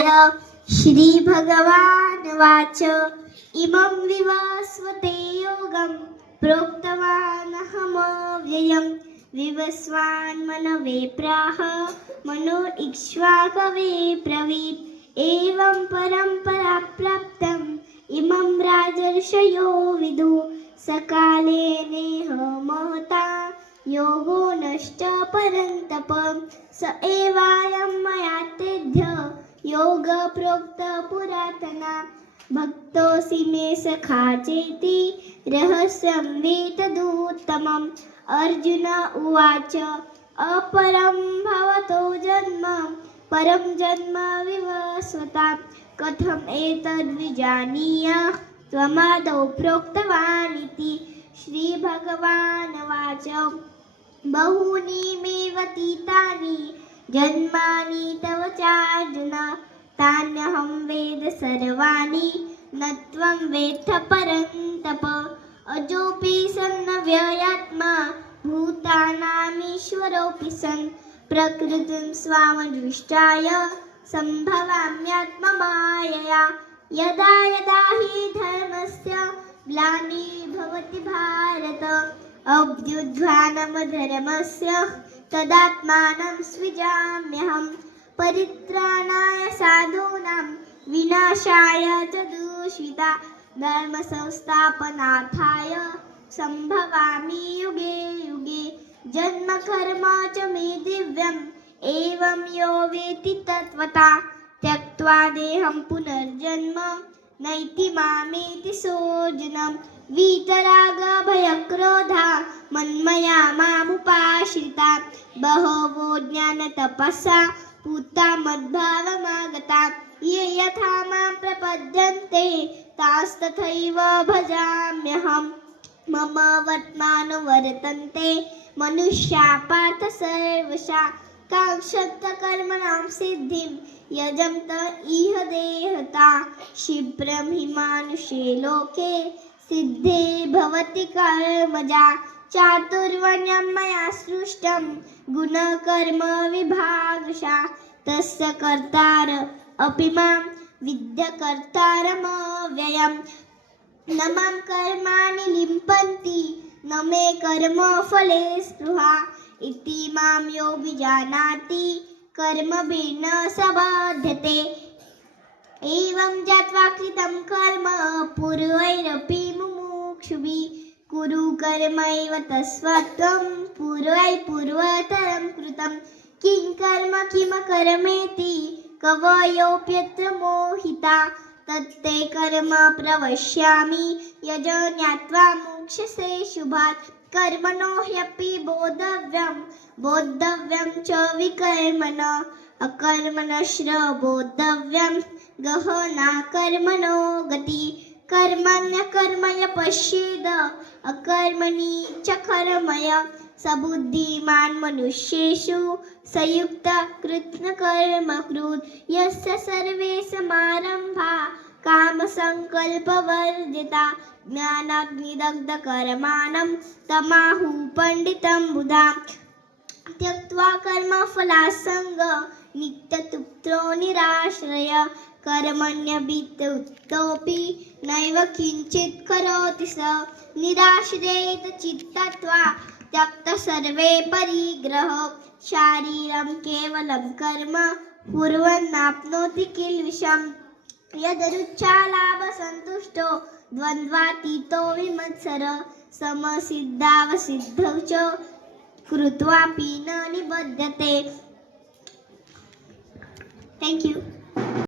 श्री भगवानुवाच इमं विवस्वते योगं प्रोक्तवानहमव्ययं विवस्वान्मनवे प्राह मनो इक्ष्वाकवे ब्रवीत् एवं परम्परा प्राप्तम् इमं राजर्षयो विदुः सकाले नेह महता योगो नश्च परन्तप स एवायं मया तेभ्य योग प्रोक्त पुरातना भक्तोऽसि मे सखा चेति रहस्यं वेतदुत्तमम् अर्जुन उवाच अपरं भवतो जन्म परं जन्म विवस्वता कथम् एतद्विजानीयाः त्वमादौ प्रोक्तवानिति श्रीभगवानुवाच बहूनि मे व्यतीतानि जन्मानि तव चार्जुन तान्यहं वेद सर्वाणि न त्वं वेत्थ परन्तप अजोऽपि सन्नव्ययात्मा भूतानामीश्वरोऽपि सन् प्रकृतिं स्वामदृष्टाय सम्भवाम्यात्ममायया यदा यदा हि धर्मस्य ग्लानिर्भवति भारत अभ्युत्थानमधर्मस्य तदात्मानं सृजाम्यहं परित्राणाय साधूनां विनाशाय च दूषिता धर्मसंस्थापनार्थाय सम्भवामि युगे युगे जन्म कर्म च मे दिव्यम् एवं यो वेत्ति तत्त्वता त्यक्त्वा देहं पुनर्जन्म नैति मामेति सोऽर्जुन वीतरागभयक्रोधा मन्मया मामुपाश्रिता बहवो ज्ञानतपसा पूता मद्भावमागता ये यथा मां प्रपद्यन्ते तास्तथैव भजाम्यहं मम वर्त्मानुवर्तन्ते मनुष्या पार्थ सर्वशः काङ्क्षन्त कर्मणां सिद्धिं यजन्त इह देहता क्षिप्रं हि मानुषे लोके सिद्धे भवति कर्मजा चातुर्वर्ण्यं मया सृष्टं गुणकर्म विभागशः तस्य कर्तार अपि मां विद्यकर्तारमव्ययम् न मां कर्माणि लिम्पन्ति न मे कर्मफले स्पृहा इति मां यो विजानाति कर्मभिर्न स बध्यते एवं ज्ञात्वा कृतं कर्म पूर्वैरपि मुमुक्षुभिः कुरु कर्मैव तस्त्वं पूर्वतरं कृतं किं कर्म किमकर्मेति कवयोऽप्यत्र मोहिता तत्ते कर्म प्रवक्ष्यामि यज ज्ञात्वा मोक्ष्यसे शुभात् कर्मणो ह्यपि बोद्धव्यं च विकर्मण अकर्मणश्च बोद्धव्यं गहना कर्मणो गति कर्मण्यकर्मय पश्येद अकर्मणि च कर्मय सबुद्धिमान् मनुष्येषु सयुक्तः कृत्स्नकर्मकृत् यस्य सर्वे समारम्भा कामसङ्कल्पवर्जिता ज्ञानाग्निदग्धकर्माणं तमाहुः पण्डितं बुधा त्यक्त्वा कर्मफलासङ्ग नित्यतृप्तो निराश्रय कर्मण्यभितोऽपि नैव किञ्चित् करोति स निराश्रयेत चित्तत्वा त्यक्त सर्वे परिग्रह शारीरं केवलं कर्म कुर्वन्नाप्नोति किल्बिषम् यदरुच्छालाभसन्तुष्टो द्वन्द्वातीतो विमत्सर समसिद्धावसिद्धौ च कृत्वापि न निबध्यते. Thank you.